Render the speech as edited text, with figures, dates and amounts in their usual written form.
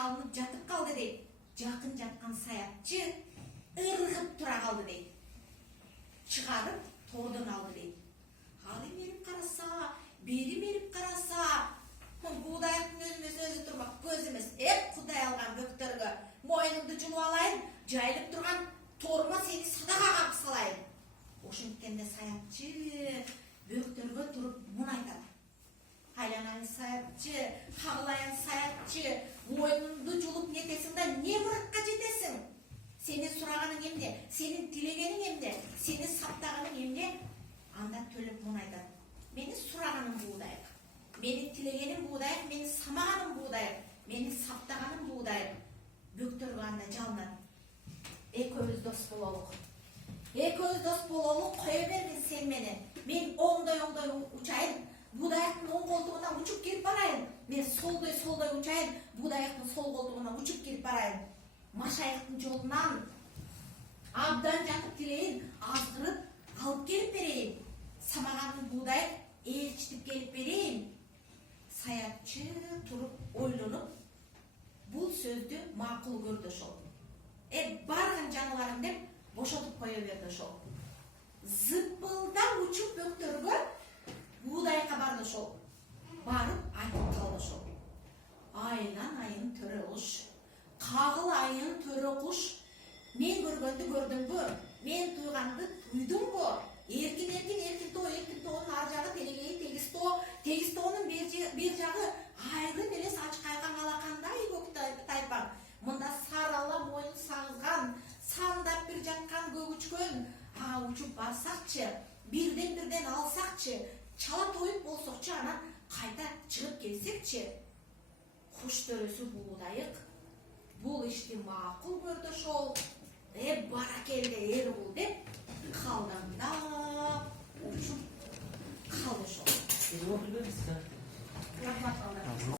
салынып жатып қалды дейді. Жақын жатқан саятчы ырғып тұра қалды дейді. Шығарып тордың алды дейді. Ары беріп қараса, бері беріп қараса, буғдаяқтың өзімен-өзі тұрмақ, көзіміз. Құдай алған бөктерге мойныңды жұлып алайын, жайылып тұрған торыма сені садақаға салайын. Ошынткенде саятчы бөктерге тұрып мұны айтады. Айланайын саятчы, қағылайын саятчы, мойныңды жұлып нетесің да не мұратқа жетесің? Сені сұрағаның емде, сенің тілегенің емде, сені саптағаның емде? Анда төліп мұны айтады. Мені сұрағаның буғдайық, мені тілегенің буғдайық, мені самағаның буғдайық, мені саптағаның буғдайық. Бөктерге анда жалынады. Екеуміз дос бололық. Екеуміз дос бололық, қоя бердің сен мені. Мен оңдай ұчайын, буғдайықтың оң қолтығына ұчып келіп барайын. Мен солдай ұчайын, буғдайықтың сол қолтығына ұчып келіп барайын. Машайықтың жолынан абдан жатып келейін, азғырып, алып келіп берейін. Самағаның буғдайық, елчітіп келіп берейін. Саятчы тұрып ойланып, бұл сөзді мақұл көрді шол. Барған жануарым деп бошатып қоя берді шол. Зыпылдан ұчып бөктерге буғдайға барды шол. Барып айтып қалды шол. Айланайын төрі құш, қағыл айын төрі құш, мен көргенді көрдің бі, мен туйғанды туйдың бі. Еркін тоғының ар жағы телегейі тегіс тоғының бер жағы айғын елес ачық айған алақандай көк тайпан. Мұнда сарала мойын сағызған, сандап бір жатқан көгічкөн. Ұчып барсақчы, бірден алсақчы, чала тойып болсақчы, анан қайта шығып келсекчі. Құш төресі буғдайық, бұл ішті мақұл көрді шол. Бара келді ері бұл деп, қалданда ұшып қалды шол.